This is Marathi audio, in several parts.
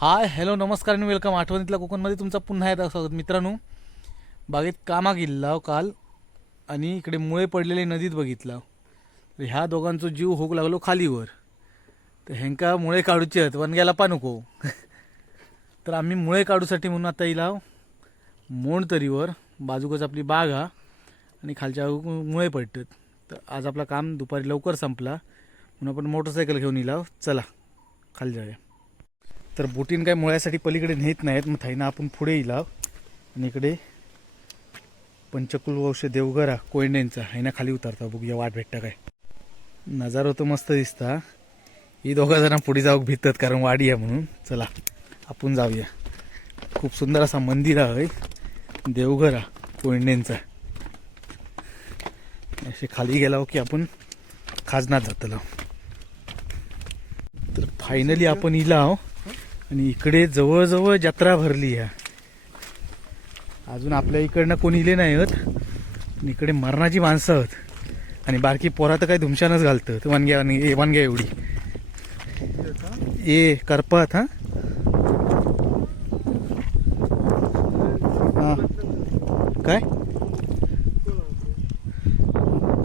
हाय हॅलो नमस्कार आणि वेलकम. आठवणीतल्या कोकणमध्ये तुमचा पुन्हा एकदा स्वागत. मित्रांनो बागेत कामा गेला काल आणि इकडे मुळे पडलेले नदीत बघितला. तर ह्या दोघांचो जीव होऊ लागलो खालीवर. तर ह्यांका मुळे काढूचे आहेत वन गेला पा नको. तर आम्ही मुळे काढूसाठी म्हणून आता येईल मोणतरीवर बाजूकच आपली बाग हा आणि खालच्या मुळे पडतात. तर आज आपला काम दुपारी लवकर संपला. म्हणून आपण मोटरसायकल घेऊन येईल चला खाली जाऊया तर बोटीन काय मुळ्यासाठी पलीकडे नेत नाहीत मग थाईना आपण पुढे येईल आणि इकडे पंचकुल वंश देवगरा कोयंडेंचा हायना खाली उतरता बघूया वाट भेटता काय. नजारा तर मस्त दिसता. ही दोघा जण पुढे जाऊ भितात कारण वाडी आहे म्हणून. चला आपण जाऊया. खूप सुंदर असा मंदिर आहे देवघरा कोयंडेंचा. असे खाली गेला की आपण खाजनात जातलो. तर फायनली आपण इला आहो आणि इकडे जवळजवळ जत्रा भरली ह्या. अजून आपल्या इकडनं कोणी इले नाही आहेत आणि इकडे मरणाची माणसं आहेत. आणि बारकी पोरा तर काही धुमशानच घालतं वानग्या ए वानग्या एवढी. ए करपात हां? काय?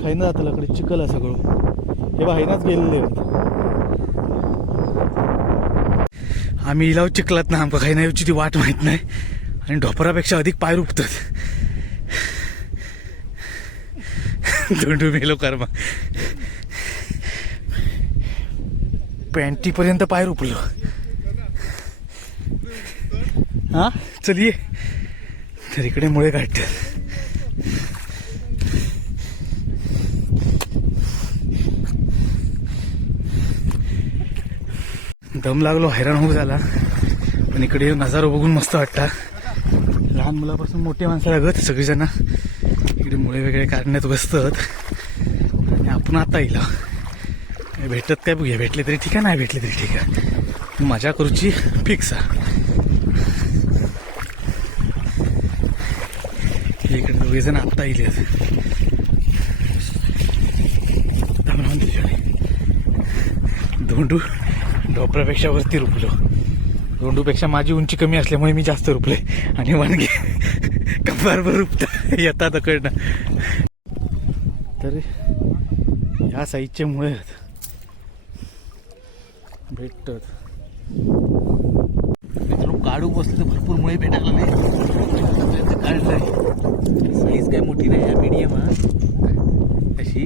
खाईना जातं इकडे चिखल आहे सगळं. हे बा हायनाच गेलेले आहेत. आम्ही इलाव चिखलात ना आमका काही नाही ती वाट माहीत नाही. आणि ढोपरापेक्षा अधिक पाय रुपतात. धोंडू मेलो कर्मा. पॅन्टीपर्यंत पाय रुपलो. हां? चल ये तर इकडे मुळे काढतात दम लागलो हैराण होऊ झाला. पण इकडे नजारा बघून मस्त वाटता लहान मुलापासून मोठे माणसं लागत सगळीजण. इकडे मुळे वगैरे काढण्यात बसतात आणि आपण आता येईल भेटत काय बघूया. भेटले तरी ठीक आहे नाही भेटले तरी ठीक आहे. मजा करूची फिक्स आहे इकडे दोघे जण आत्ता येईल धोंडू. ढोपऱ्यापेक्षा वरती रुपलो. धोंडूपेक्षा माझी उंची कमी असल्यामुळे मी जास्त रुपले आणि वानगे कंबारभर रुपता. येतात कडनं तर ह्या साईजचे मुळे आहेत. भेटतात. काढू बसले तर भरपूर मुळे भेटायला नाही. काढलंय साईज काय मोठी नाही या मीडियम हा. अशी.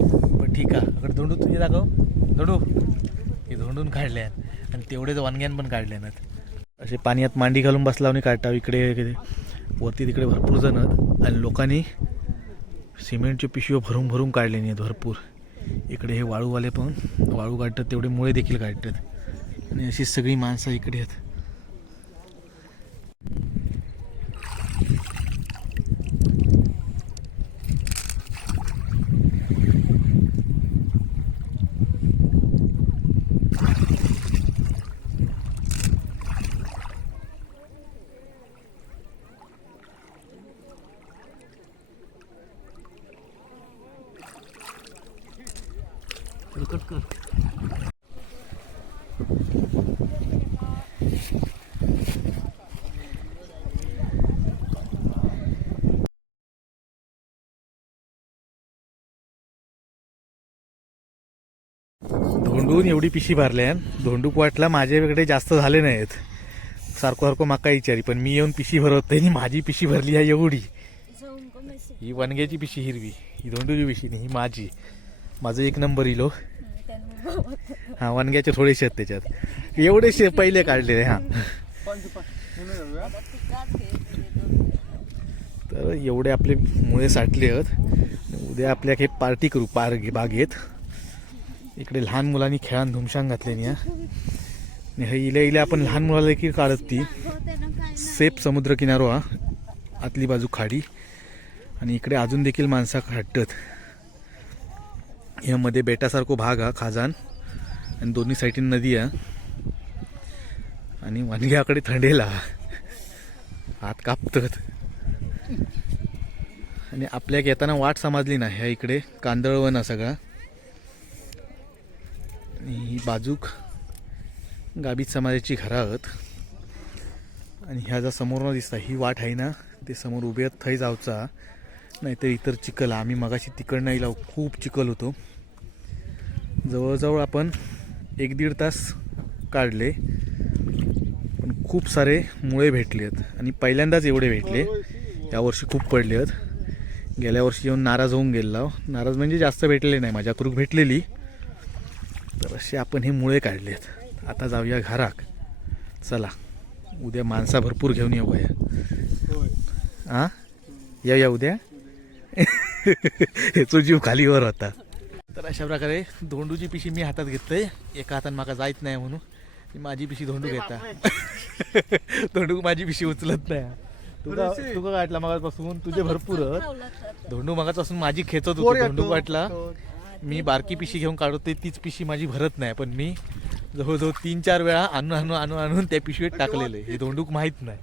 पण ठीक आहे. अगर दोंडू तुझी दाखव. धोंडू. हे काढले काढले आणि तेवढेच वानग्यान पण काढले नाहीत. असे पाण्यात मांडी घालून बसला आणि काढता इकडे वगैरे वरती तिकडे भरपूर जण आहेत. आणि लोकांनी सिमेंटची पिशव्या भरून भरून काढले आहेत भरपूर. इकडे हे वाळूवाले पण वाळू काढतात तेवढे मुळे देखील काढतात आणि अशी सगळी माणसं इकडे आहेत. कट कर धोंडून एवढी पिशी भरल्या धोंडूक वाटला माझ्याकडे जास्त झाले नाहीत. सारखं सारखं माका विचारी पण मी येऊन पिशी भरवत नाही. माझी पिशी भरली आहे एवढी. ही वनग्याची पिशी हिरवी. ही धोंडूची पिशी नाही ही माझी. माझं एक नंबर इलो हा वनग्याचे थोडेसे आहेत त्याच्यात. एवढेशे पहिले काढलेले हा. तर एवढे आपले मुळे साठले आहेत. उद्या आपल्या काही पार्टी करू पार बागेत इकडे लहान मुलांनी खेळान धुमशान घातले हा. आणि हे इल्या इल्या आपण लहान मुलाला देखील काढत ती. सेफ समुद्र किनारो हा. आतली बाजू खाडी. आणि इकडे अजून देखील माणसं काढतात यामध्ये बेटासारखं भाग हा खाजान. आणि दोन्ही साईडीन नदी आहे आणि वानग्याकडे थंडेला हात कापतात. आणि आपल्याक येताना वाट समजली ना ह्या इकडे कांदळवन हा सगळा. आणि ही बाजूक गाबीत समाजाची घरं आहोत आणि ह्या ज्या समोरनं दिसता ही वाट आहे ना ते समोर उभे थंय जावचा नाहीतर इतर चिखल. आम्ही मगाशी तिकडनं येईल खूप चिखल होतो. जवळजवळ आपण एक दीड तास काढले. पण खूप सारे मुळे भेटले आहेत. आणि पहिल्यांदाच एवढे भेटले. यावर्षी खूप पडले आहेत. गेल्या वर्षी येऊन नाराज होऊन गेला नाराज म्हणजे जास्त भेटलेले नाही. माझ्या क्रूक भेटलेली. तर असे आपण हे मुळे काढले आहेत. आता जाऊया घराक. चला. उद्या माणसा भरपूर घेऊन येऊया. हां या या उद्या. ह्याचो जीव खालीवर होता. तर अशा प्रकारे धोंडूची पिशी मी हातात घेतोय एका हातात माका जायत नाही म्हणून. मी माझी पिशी धोंडू घेता. धोंडू माझी पिशी उचलत नाही. तुका तुका काढला मागापासून तुझे भरपूर. धोंडू मागापासून माझी खेचत होतो. धोंडू वाटला मी बारकी पिशी घेऊन काढते तीच पिशी माझी भरत नाही. पण मी जवळजवळ तीन चार वेळा आणून आणून आणून आणून त्या पिशवीत टाकलेले हे धोंडूक माहीत नाही.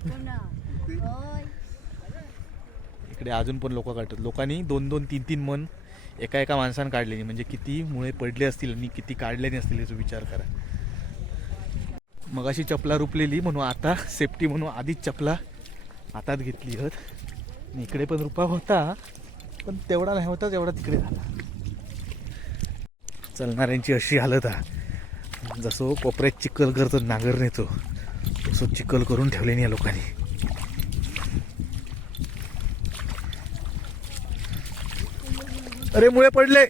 इकडे अजून पण लोक काढतात. लोकांनी दोन दोन तीन तीन मन एका एका माणसानं काढलेली. म्हणजे किती मुळे पडले असतील आणि किती काढले असतील याचा विचार करा. मगाशी चपला रुपलेली म्हणून आता सेफ्टी म्हणून आधीच चपला हातात घेतली होत. इकडे पण रुपा होता पण तेवढा नाही होता तेवढा तिकडे झाला. चलणाऱ्यांची अशी हालत आहे जसं कोपऱ्यात चिखल करतो नांगर नेतो तसं चिखल करून ठेवले या लोकांनी. अरे मुळे पडले.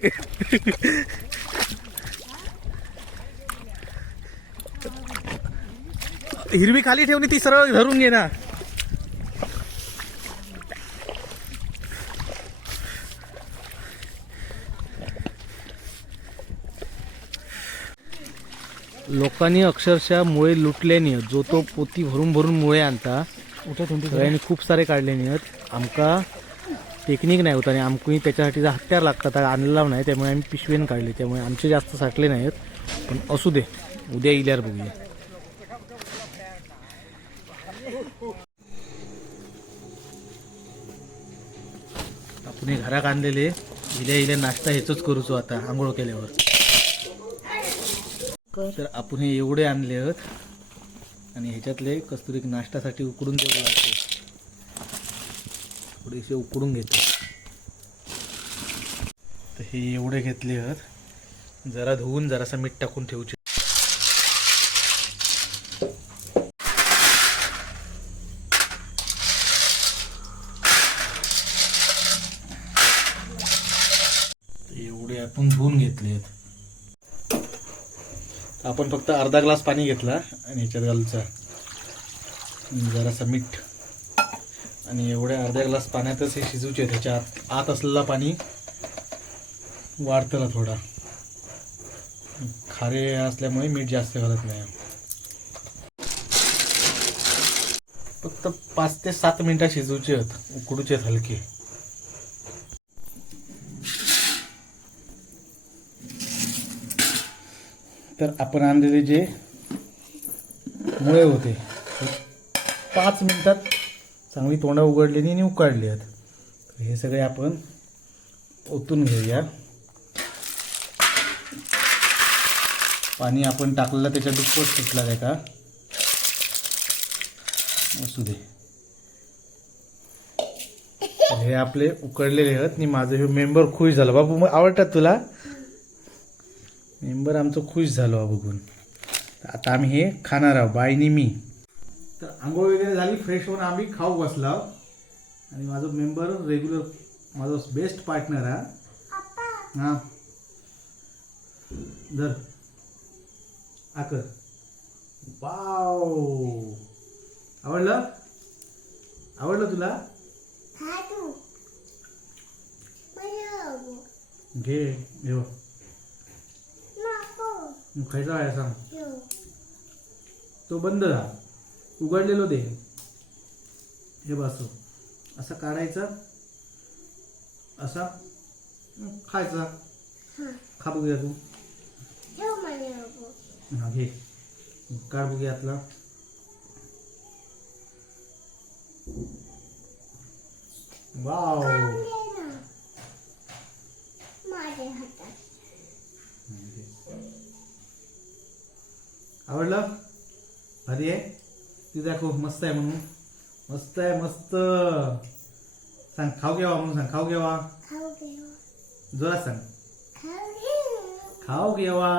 हिरवी खाली ठेवली ती सरळ धरून घे ना. लोकांनी अक्षरशः मुळे लुटले नाही जो तो पोती भरून भरून मुळे आणता सगळ्यांनी खूप सारे काढले नाही आमका टेक्निक नाही होत आणि आमकुनी त्याच्यासाठी हत्यार लागतात आणलेला नाही त्यामुळे आम्ही पिशवेन काढले. त्यामुळे आमचे जास्त साठले नाहीत पण असू दे उद्या इल्यावर बघूया. आपण हे घरात आणलेले इल्या इल्या नाश्ता हेच करूचो आता आंघोळ केल्यावर. तर आपण हे एवढे आणले आहेत आणि ह्याच्यातले कस्तुरी नाश्त्यासाठी उकडून देऊ. थोडेसे उकडून घेतो. तर हे एवढे घेतले आहेत. जरा धुवून जरासा मीठ टाकून ठेवचे. एवढे आपण धुवून घेतले आहेत. आपण फक्त अर्धा ग्लास पाणी घेतला आणि ह्याच्यात घालचा. जरासा मीठ. आणि एवढ्या अर्ध्या ग्लास पाण्यातच हे शिजूचे त्याच्या आत आत असलेला पाणी वाढतं थोडा. खारे असल्यामुळे मीठ जास्त घालत नाही. फक्त पाच ते सात मिनिटं शिजूचे आहेत. उकडूचे आहेत हलके. तर आपण आणलेले जे मुळे होते पाच मिनिटात चांगली तोंडा उघडली आणि उकाडली आहेत. हे सगळे आपण ओतून घेऊया. पाणी आपण टाकलेलं त्याच्या दुप्पट सुटला आहे का? असू दे. हे आपले उकडलेले आहेत आणि माझं हे मेंबर खुश झालं. बाबू मग आवडतात तुला? मेंबर आमचं खुश झालो बघून आता आम्ही हे खाणार आहोत बाईनी मी. तर आंघोळ वगैरे झाली फ्रेश होऊन आम्ही खाऊ बसला. आणि माझं मेंबर रेग्युलर माझा बेस्ट पार्टनर हा. हां. जर आकर वाव आवडलं? आवडलं तुला? घे घेऊ खायचा आहे सांग तो बंद झाला. उघडलेलो दे हे बसव असा. काढायचा. असा. हं, खायचा. खा बघूया तू. हा घे. काढ बघूया आतला. वाव. आवडलं? भारी आहे? ती दाखव मस्त आहे म्हणून. मस्त आहे मस्त. सांग खाऊ घेवा म्हणून सांग खाऊ घेवा जोरात सांग. खाऊ घेवा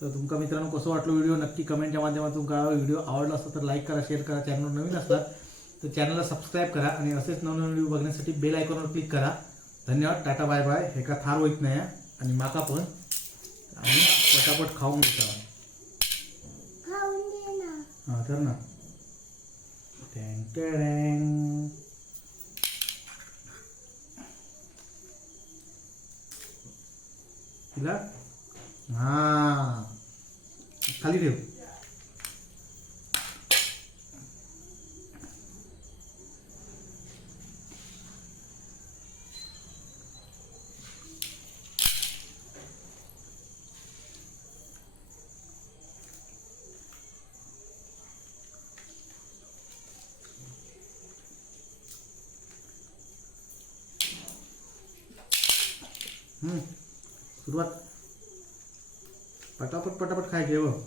तर तुमका मित्रांनो कसं वाटलं व्हिडिओ नक्की कमेंटच्या माध्यमातून कळा व्हिडिओ आवडला असला तर लाईक करा शेअर करा. चॅनल नवीन असला तर चॅनलला सबस्क्राईब करा आणि असेच नवनवीन व्हिडिओ बघण्यासाठी बेल आयकॉनवर क्लिक करा. धन्यवाद टाटा बाय बाय हे का थार होत नाही आहे. आणि माका पण. आणि पटापट खाऊन घेता ना हां कर ना टँग टँग. तिला हा सुरुवात. पटापट पटापट खायचे व हो.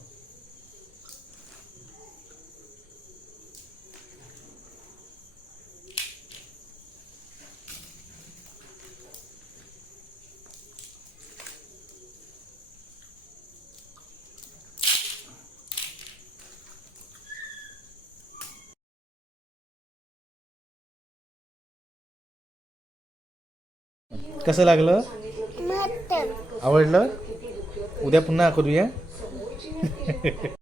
कसं लागलं? आवडलं? उद्या पुन्हा करूया?